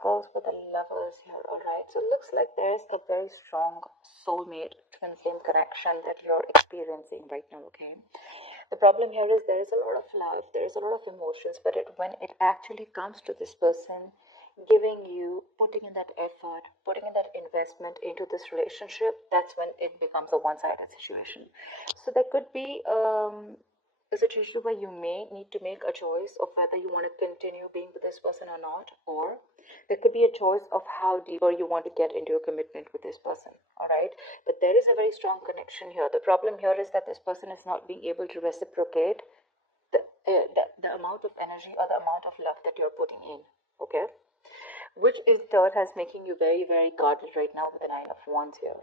Pentacles with the Lovers here. All right, so it looks like there's a very strong soulmate twin flame connection that you're experiencing right now. Okay, the problem here is there is a lot of love, there is a lot of emotions, but when it actually comes to this person giving you, putting in that effort, putting in that investment into this relationship, that's when it becomes a one-sided situation. So there could be a situation where you may need to make a choice of whether you want to continue being with this person or not, or there could be a choice of how deeper you want to get into a commitment with this person. All right, but there is a very strong connection here. The problem here is that this person is not being able to reciprocate the amount of energy or the amount of love that you're putting in. Okay, which in turn has making you very, very guarded right now with the Nine of Wands here.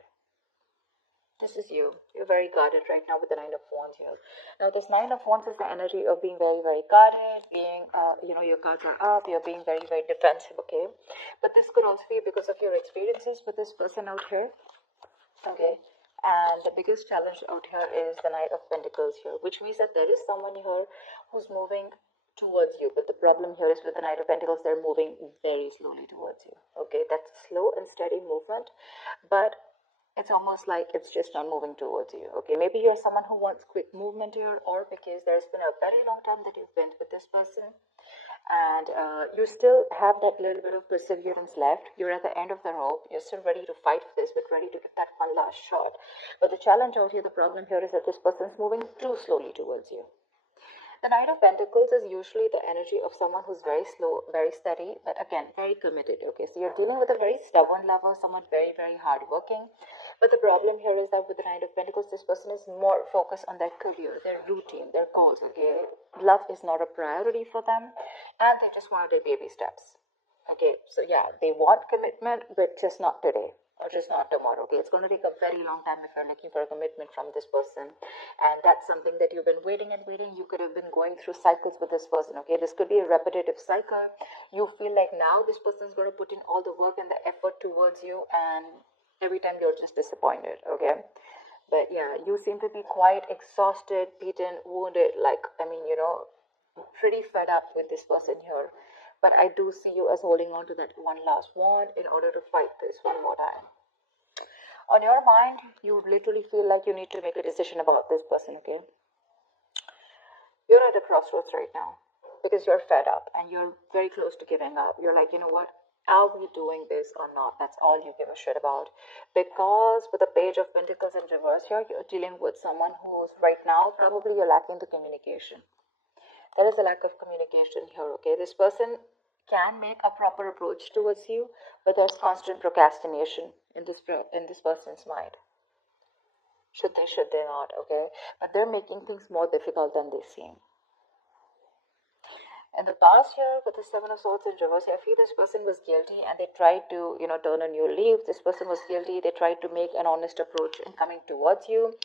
This is you. You're very guarded right now with the Nine of Wands here. Now, this Nine of Wands is the energy of being very, very guarded, being, your cards are up, you're being very, very defensive, okay? But this could also be because of your experiences with this person out here, okay? And the biggest challenge out here is the Knight of Pentacles here, which means that there is someone here who's moving towards you. But the problem here is with the Knight of Pentacles, they're moving very slowly towards you, okay? That's slow and steady movement, but it's almost like it's just not moving towards you, okay? Maybe you're someone who wants quick movement here, or because there's been a very long time that you've been with this person, and you still have that little bit of perseverance left. You're at the end of the rope. You're still ready to fight for this, but ready to give that one last shot. But the challenge out here, the problem here is that this person's moving too slowly towards you. The Knight of Pentacles is usually the energy of someone who's very slow, very steady, but again, very committed, okay? So you're dealing with a very stubborn lover, someone very, very hardworking. But the problem here is that with the Knight of Pentacles, this person is more focused on their career, their routine, their goals, okay? Love is not a priority for them, and they just want to do baby steps, okay? So yeah, they want commitment, but just not today, or just not tomorrow, okay? It's going to take a very long time if you're looking for a commitment from this person, and that's something that you've been waiting and waiting. You could have been going through cycles with this person, okay? This could be a repetitive cycle. You feel like now this person's going to put in all the work and the effort towards you, and every time you're just disappointed, okay? But yeah, you seem to be quite exhausted, beaten, wounded, like, pretty fed up with this person here. But I do see you as holding on to that one last wand in order to fight this one more time. On your mind, you literally feel like you need to make a decision about this person, okay? You're at a crossroads right now because you're fed up and you're very close to giving up. You're like, you know what? Are we doing this or not? That's all you give a shit about. Because with the Page of Pentacles in reverse here, you're dealing with someone who's right now, probably you're lacking the communication. There is a lack of communication here, okay? This person can make a proper approach towards you, but there's constant procrastination in this person's mind. Should they not, okay? But they're making things more difficult than they seem. In the past here, with the Seven of Swords in reverse, I feel this person was guilty and they tried to, turn a new leaf. This person was guilty. They tried to make an honest approach in coming towards you.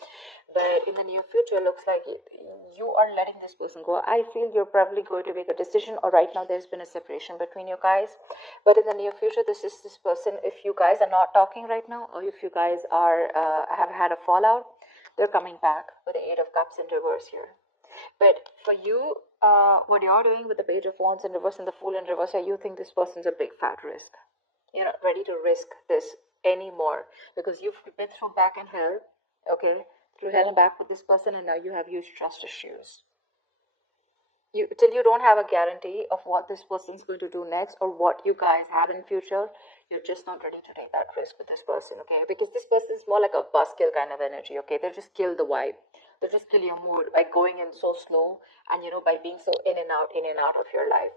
But in the near future, looks like you are letting this person go. I feel you're probably going to make a decision, or right now there's been a separation between you guys. But in the near future, this is this person. If you guys are not talking right now, or if you guys are have had a fallout, they're coming back with the Eight of Cups in reverse here. But for you, what you're doing with the Page of Wands in reverse and the Fool in reverse, you think this person's a big fat risk. You're not ready to risk this anymore because you've been through back and hell, okay? Through hell and back with this person, and now you have huge trust issues. Till you don't have a guarantee of what this person's going to do next or what you guys have in future, you're just not ready to take that risk with this person, okay? Because this person is more like a buzzkill kind of energy, okay? They just kill the vibe. They just kill your mood by going in so slow and, by being so in and out of your life.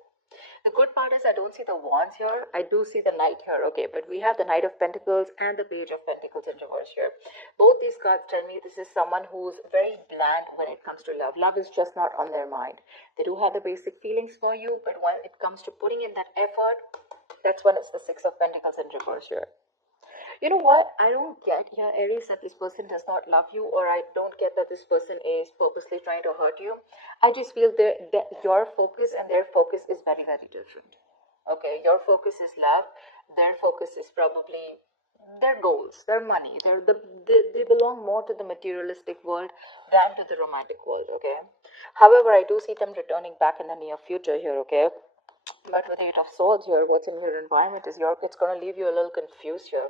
The good part is I don't see the Wands here. I do see the Knight here, okay? But we have the Knight of Pentacles and the Page of Pentacles in reverse here. Both these cards tell me this is someone who's very bland when it comes to love. Love is just not on their mind. They do have the basic feelings for you, but when it comes to putting in that effort, that's when it's the Six of Pentacles in reverse here. You know what? I don't get here, Aries, that this person does not love you, or I don't get that this person is purposely trying to hurt you. I just feel that your focus and their focus is very, very different. Okay, your focus is love. Their focus is probably their goals, their money. They belong more to the materialistic world than to the romantic world, okay? However, I do see them returning back in the near future here, okay? But with the Eight of Swords here, what's in your environment is it's going to leave you a little confused here.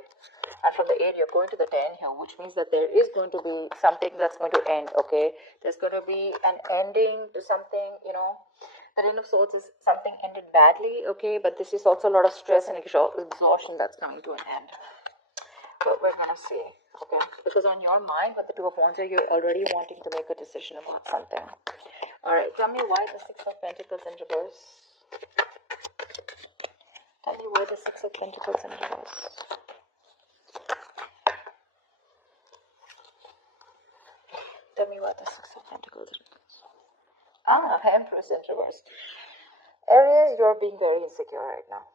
And from the 8, you're going to the 10 here, which means that there is going to be something that's going to end, okay? There's going to be an ending to something, you know. The Ten of Swords is something ended badly, okay? But this is also a lot of stress and exhaustion that's coming to an end. But we're going to see, okay? Because on your mind, with the Two of Wands, you're already wanting to make a decision about something. All right, tell me why the Six of Pentacles in reverse. Tell me why the Six of Pentacles in reverse. Tell me why the Six of Pentacles in reverse. Empress in reverse. Aries, you're being very insecure right now.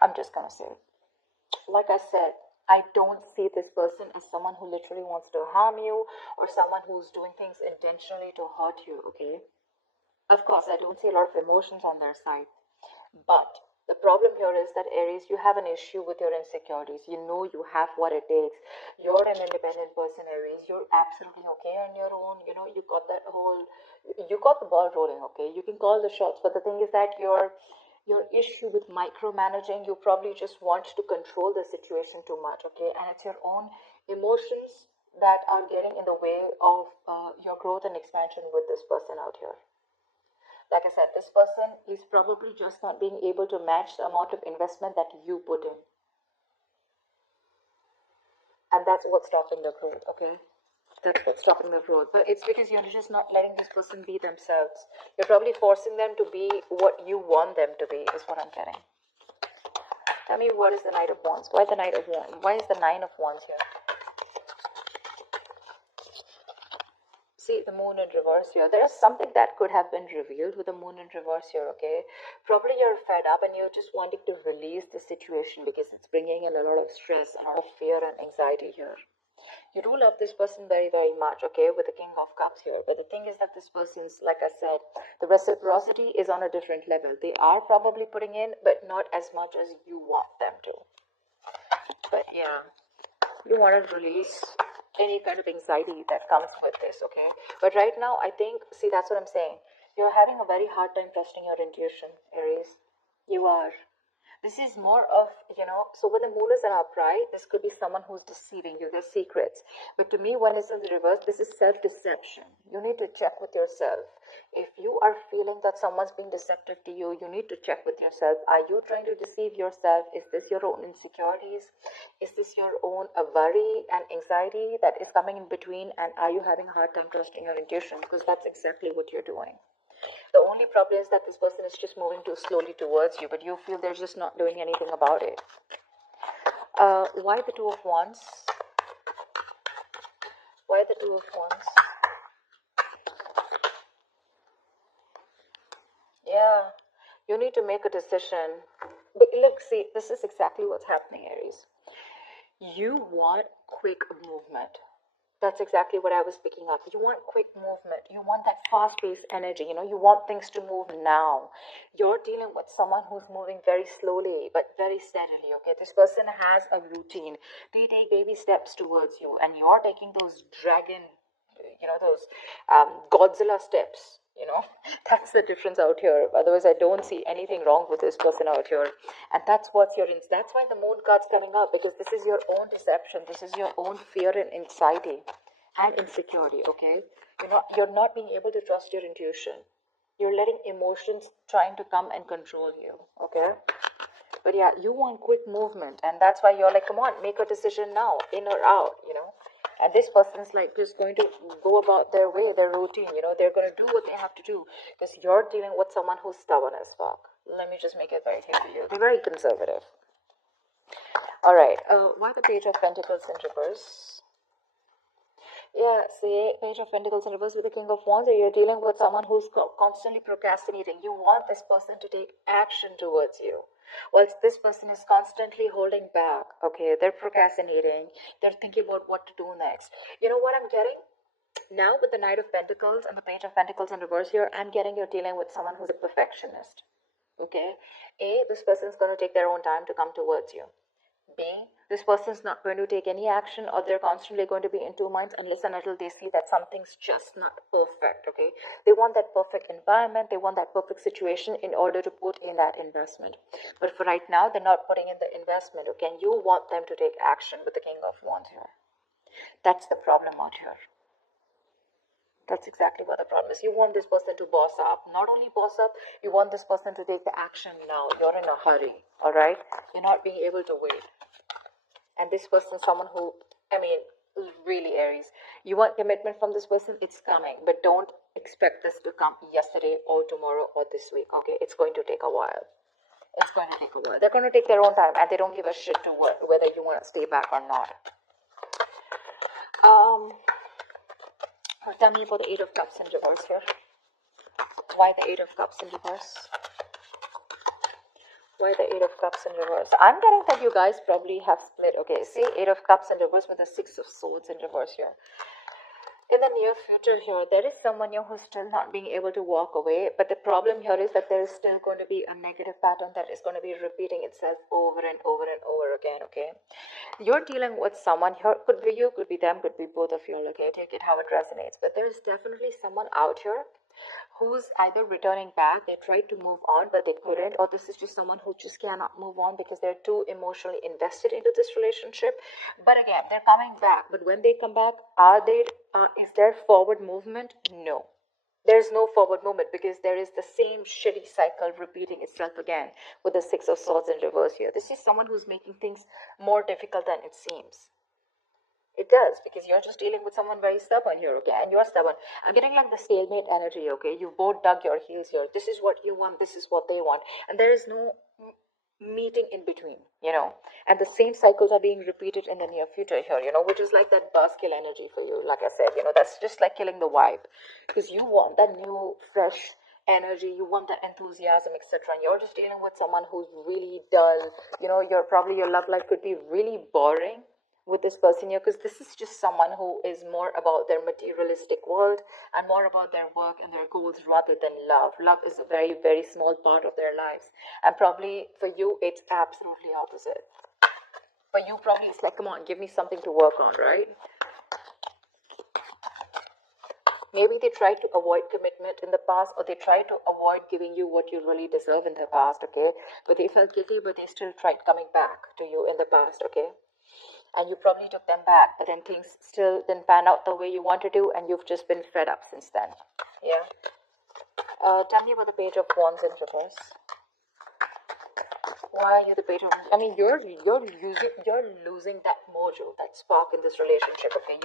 I'm just gonna say it. Like I said, I don't see this person as someone who literally wants to harm you or someone who's doing things intentionally to hurt you, okay? Of course, I don't see a lot of emotions on their side. But the problem here is that Aries, you have an issue with your insecurities. You know you have what it takes. You're an independent person, Aries. You're absolutely okay on your own. You know, you got the ball rolling, okay? You can call the shots. But the thing is that your issue with micromanaging, you probably just want to control the situation too much, okay? And it's your own emotions that are getting in the way of your growth and expansion with this person out here. Like I said, this person is probably just not being able to match the amount of investment that you put in. And that's what's stopping the growth, okay? That's what's stopping the growth. But it's because you're just not letting this person be themselves. You're probably forcing them to be what you want them to be, is what I'm getting. Tell me, what is the Knight of Wands? Why the Knight of Wands? Why is the Nine of Wands here? See, the Moon in reverse here. There's something that could have been revealed with the Moon in reverse here, okay? Probably you're fed up and you're just wanting to release the situation because it's bringing in a lot of stress, a lot of fear and anxiety here. You do love this person very, very much, okay, with the King of Cups here. But the thing is that this person's, like I said, the reciprocity is on a different level. They are probably putting in, but not as much as you want them to. But yeah, you want to release any kind of anxiety that comes with this, okay? But right now, I think, see, that's what I'm saying. You're having a very hard time trusting your intuition, Aries. You are. This is more of, you know, so when the Moon is in upright, this could be someone who's deceiving you, their secrets. But to me, when it's in the reverse, this is self-deception. You need to check with yourself. If you are feeling that someone's being deceptive to you, you need to check with yourself. Are you trying to deceive yourself? Is this your own insecurities? Is this your own worry and anxiety that is coming in between? And are you having a hard time trusting your intuition? Because that's exactly what you're doing. The only problem is that this person is just moving too slowly towards you, but you feel they're just not doing anything about it. Why the Two of Wands? Why the Two of Wands? Yeah, you need to make a decision. But look, see, this is exactly what's happening, Aries. You want quick movement. That's exactly what I was picking up. You want quick movement. You want that fast-paced energy. You know, you want things to move now. You're dealing with someone who's moving very slowly, but very steadily, okay? This person has a routine. They take baby steps towards you, and you're taking those dragon, you know, those Godzilla steps. You know, that's the difference out here. Otherwise, I don't see anything wrong with this person out here. And that's what's that's why the Moon card's coming up, because this is your own deception. This is your own fear and anxiety and insecurity, okay? You're not being able to trust your intuition. You're letting emotions trying to come and control you, okay? But yeah, you want quick movement, and that's why you're like, come on, make a decision now, in or out, you know? And this person's like just going to go about their way, their routine, you know, they're going to do what they have to do, because you're dealing with someone who's stubborn as fuck. Let me just make it very clear to you. They're very conservative. All right, why the Page of Pentacles in reverse? Yeah, see, Page of Pentacles in reverse with the King of Wands. You're dealing with someone who's constantly procrastinating. You want this person to take action towards you. Whilst this person is constantly holding back, okay, they're procrastinating, they're thinking about what to do next. You know what I'm getting? Now with the Knight of Pentacles and the Page of Pentacles in reverse here, I'm getting you're dealing with someone who's a perfectionist, okay? This person is going to take their own time to come towards you. B, this person's not going to take any action, or they're constantly going to be in two minds unless and until they see that something's just not perfect, okay? They want that perfect environment, they want that perfect situation in order to put in that investment. But for right now, they're not putting in the investment, okay? And you want them to take action with the King of Wands here. That's the problem out here. That's exactly what the problem is. You want this person to boss up. Not only boss up, you want this person to take the action now. You're in a hurry, all right? You're not being able to wait. And this person is someone who, really Aries. You want commitment from this person, it's coming. But don't expect this to come yesterday or tomorrow or this week, okay? It's going to take a while. It's going to take a while. They're going to take their own time, and they don't give a shit to whether you want to stay back or not. Tell me about the Eight of Cups in reverse here. Why the Eight of Cups in reverse? Why the Eight of Cups in reverse? I'm getting that you guys probably have split. Okay, see, Eight of Cups in reverse with the Six of Swords in reverse here. In the near future here, there is someone here who's still not being able to walk away. But the problem here is that there is still going to be a negative pattern that is going to be repeating itself over and over and over again, okay? You're dealing with someone here. Could be you, could be them, could be both of you, okay? Take it how it resonates. But there is definitely someone out here who's either returning back, they tried to move on but they couldn't, or this is just someone who just cannot move on because they're too emotionally invested into this relationship. But again, they're coming back. But when they come back, is there forward movement? No. There's no forward movement because there is the same shitty cycle repeating itself again with the Six of Swords in reverse here. This is someone who's making things more difficult than it seems. It does, because you're just dealing with someone very stubborn here, okay? And you're stubborn. I'm getting like the stalemate energy, okay? You both dug your heels here. This is what you want, this is what they want. And there is no meeting in between, And the same cycles are being repeated in the near future here, which is like that buzzkill energy for you. Like I said, that's just like killing the vibe. Because you want that new, fresh energy, you want that enthusiasm, etc. And you're just dealing with someone who's really dull. Your love life could be really boring with this person here, because this is just someone who is more about their materialistic world and more about their work and their goals rather than love. Love is a very, very small part of their lives, and probably for you it's absolutely opposite. For you, probably it's like, come on, give me something to work on, right? Maybe they tried to avoid commitment in the past, or they tried to avoid giving you what you really deserve in the past, okay? But they felt guilty, but they still tried coming back to you in the past, okay? And you probably took them back, but then things still didn't pan out the way you wanted to, and you've just been fed up since then. Yeah. Tell me about the Page of Wands in reverse. Why are you the Page of Wands? You're losing that mojo, that spark in this relationship. Okay,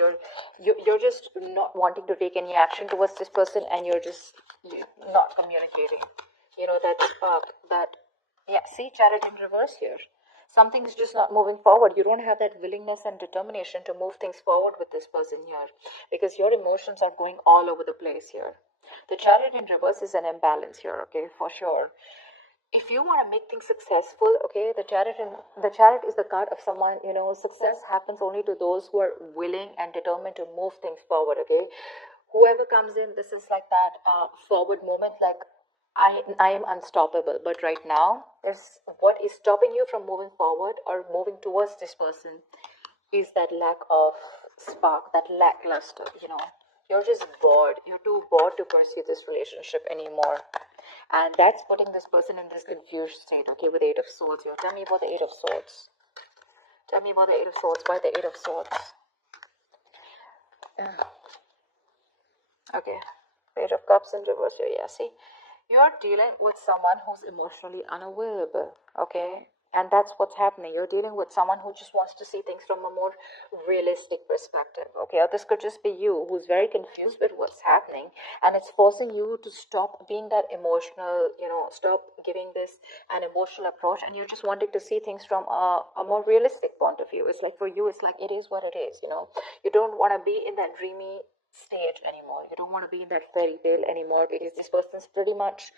you're just not wanting to take any action towards this person, and you're not communicating. That spark, see, Chariot in reverse here. Something's just not moving forward. You don't have that willingness and determination to move things forward with this person here, because your emotions are going all over the place here. The Chariot in reverse is an imbalance here, okay, for sure. If you want to make things successful, okay, the Chariot is the card of someone, success happens only to those who are willing and determined to move things forward, okay. Whoever comes in, this is like that forward moment, like I am unstoppable. But right now, what is stopping you from moving forward or moving towards this person is that lack of spark, that lackluster, You're just bored. You're too bored to pursue this relationship anymore. And that's putting this person in this confused state, okay, with the Eight of Swords here. Tell me about the Eight of Swords. Tell me about the Eight of Swords. Why the Eight of Swords? Okay. Page of Cups in reverse here. Yeah, see? You're dealing with someone who's emotionally unavailable, okay? And that's what's happening. You're dealing with someone who just wants to see things from a more realistic perspective, okay? Or this could just be you who's very confused with what's happening, and it's forcing you to stop being that emotional, stop giving this an emotional approach, and you're just wanting to see things from a more realistic point of view. It's like, for you, it's like, it is what it is, You don't want to be in that dreamy stage anymore. You don't want to be in that fairy tale anymore, because this person's pretty much,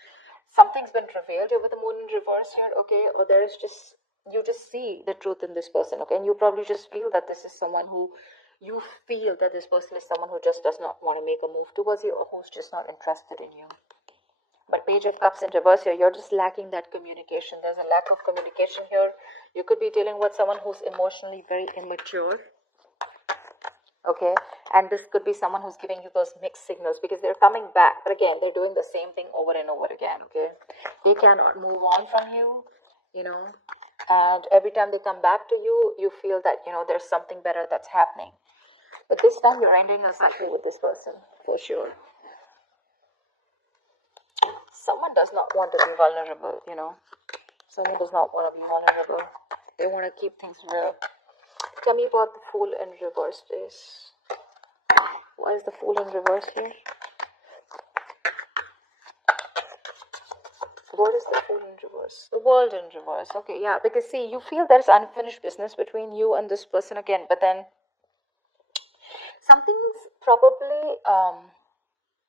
something's been revealed here with the Moon in reverse here, okay? Or there's just, you just see the truth in this person, okay? And you probably just feel that this is someone who, you feel that this person is someone who just does not want to make a move towards you, or who's just not interested in you. But Page of Cups in reverse here, you're just lacking that communication. There's a lack of communication here. You could be dealing with someone who's emotionally very immature. Okay, and this could be someone who's giving you those mixed signals because they're coming back, but again, they're doing the same thing over and over again. Okay, they cannot move on from you, you know, and every time they come back to you, you feel that, you know, there's something better that's happening. But this time you're ending a cycle with this person for sure. Someone does not want to be vulnerable, you know. Someone does not want to be vulnerable. They want to keep things real. Tell me about the Fool in reverse, please. Why is the Fool in reverse here? What is the Fool in reverse? The World in reverse. Okay, yeah, because see, you feel there's unfinished business between you and this person again, but then something's probably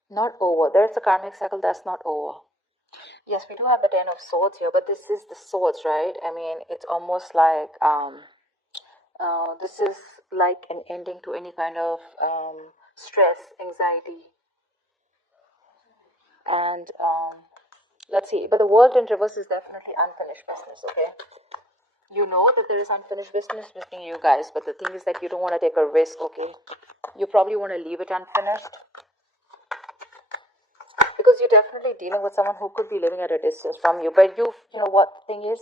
not over. There's a karmic cycle that's not over. Yes, we do have the Ten of Swords here, but this is the swords, right? I mean, it's almost like this is like an ending to any kind of stress, anxiety, and let's see. But the World in reverse is definitely unfinished business. Okay, you know that there is unfinished business between you guys, but the thing is that you don't want to take a risk. Okay, you probably want to leave it unfinished. Because you're definitely dealing with someone who could be living at a distance from you. But you know what the thing is?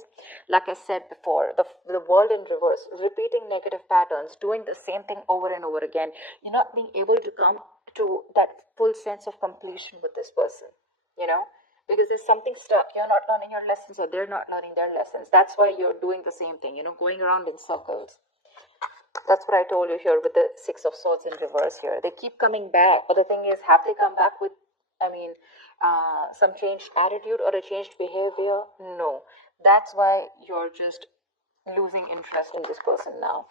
Like I said before, the World in reverse, repeating negative patterns, doing the same thing over and over again. You're not being able to come to that full sense of completion with this person, you know? Because there's something stuck. You're not learning your lessons or they're not learning their lessons. That's why you're doing the same thing, you know, going around in circles. That's what I told you here with the Six of Swords in reverse here. They keep coming back. But the thing is, have they come back with, some changed attitude or a changed behavior? No. That's why you're just losing interest in this person now.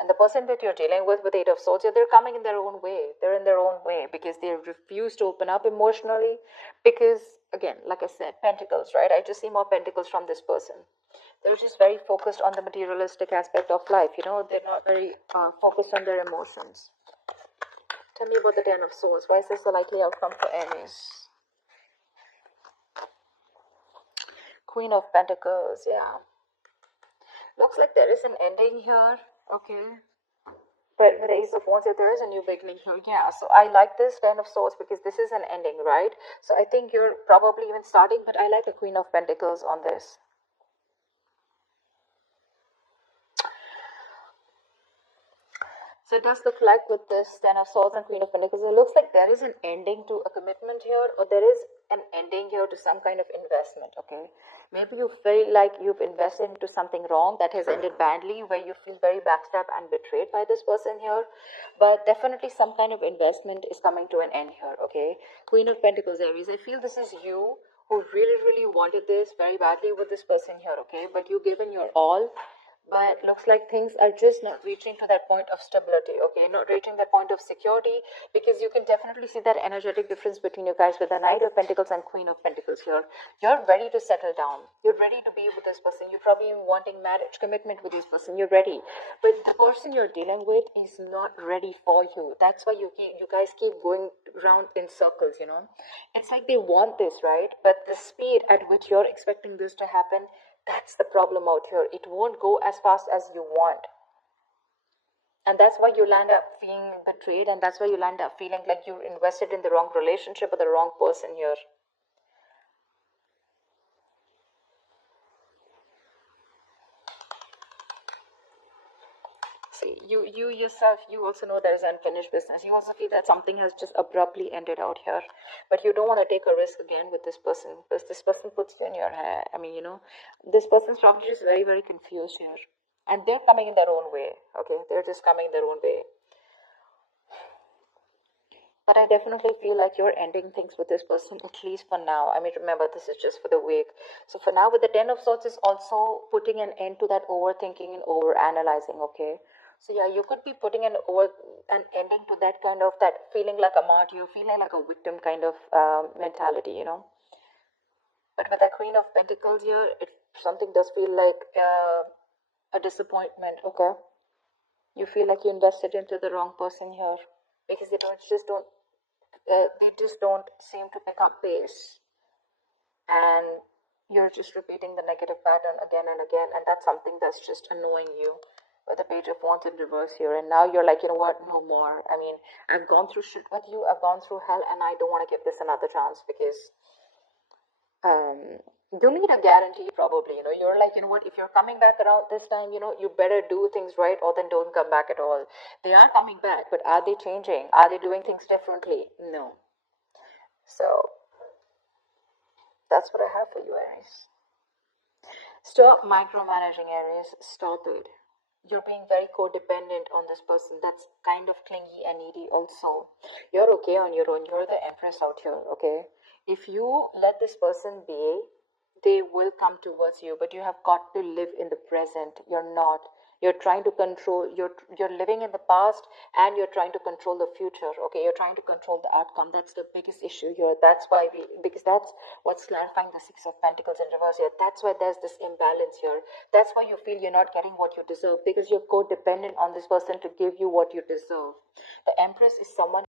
And the person that you're dealing with Eight of Swords, they're coming in their own way. They're in their own way because they refuse to open up emotionally. Because, again, like I said, Pentacles, right? I just see more Pentacles from this person. They're just very focused on the materialistic aspect of life. You know, they're not very focused on their emotions. Tell me about the Ten of Swords. Why is this the likely outcome for Aries? Queen of Pentacles, yeah. Looks like there is an ending here, okay. But with the Ace of Wands, there is a new beginning here, yeah. So I like this Ten of Swords because this is an ending, right? So I think you're probably even starting, but I like the Queen of Pentacles on this. So it does look like with this Ten of Swords and Queen of Pentacles, it looks like there is an ending to a commitment here, or there is an ending here to some kind of investment, okay? Maybe you feel like you've invested into something wrong that has ended badly, where you feel very backstabbed and betrayed by this person here, but definitely some kind of investment is coming to an end here, okay? Queen of Pentacles, Aries, I feel this is you who really wanted this very badly with this person here, okay? But you've given your all. But looks like things are just not reaching to that point of stability, okay? Not reaching that point of security, because you can definitely see that energetic difference between you guys with the Knight of Pentacles and Queen of Pentacles here. You're ready to settle down. You're ready to be with this person. You're probably wanting marriage commitment with this person. You're ready. But the person you're dealing with is not ready for you. That's why you guys keep going around in circles, you know? It's like they want this, right? But the speed at which you're expecting this to happen, that's the problem out here. It won't go as fast as you want. And that's why you land up feeling betrayed, and that's why you land up feeling like you're invested in the wrong relationship with the wrong person here. See, you yourself, you also know there is unfinished business. You also feel that something has just abruptly ended out here. But you don't want to take a risk again with this person, because this person puts you in your hair. I mean, you know, this person's probably just very confused here. And they're coming in their own way, okay? They're just coming in their own way. But I definitely feel like you're ending things with this person, at least for now. I mean, remember, this is just for the week. So for now, with the Ten of Swords is also putting an end to that overthinking and over-analyzing, okay? So yeah, you could be putting an ending to that kind of, that feeling like a martyr, feeling like a victim kind of mentality, you know? But with the Queen of Pentacles here, something does feel like a disappointment, okay? You feel like you invested into the wrong person here, because they just don't seem to pick up pace. and you're just repeating the negative pattern again and again, and that's something that's just annoying you. With the Page of Wands in reverse here, and now you're like, you know what, no more. I mean, I've gone through shit with you, I've gone through hell, and I don't want to give this another chance, because you need a guarantee probably. You're like, you know what, if you're coming back around this time, you better do things right, or then don't come back at all. They are coming back, but are they changing? Are they doing things differently? No. So that's what I have for you, Aries. Stop micromanaging, Aries. Stop it. You're being very codependent on this person. That's kind of clingy and needy also. You're okay on your own. You're the empress out here, okay? If you let this person be, they will come towards you, but you have got to live in the present. You're not. You're trying to control, you're living in the past, and you're trying to control the future, okay? You're trying to control the outcome. That's the biggest issue here. That's why because that's what's clarifying the Six of Pentacles in reverse here. That's why there's this imbalance here. That's why you feel you're not getting what you deserve, because you're codependent on this person to give you what you deserve. The Empress is someone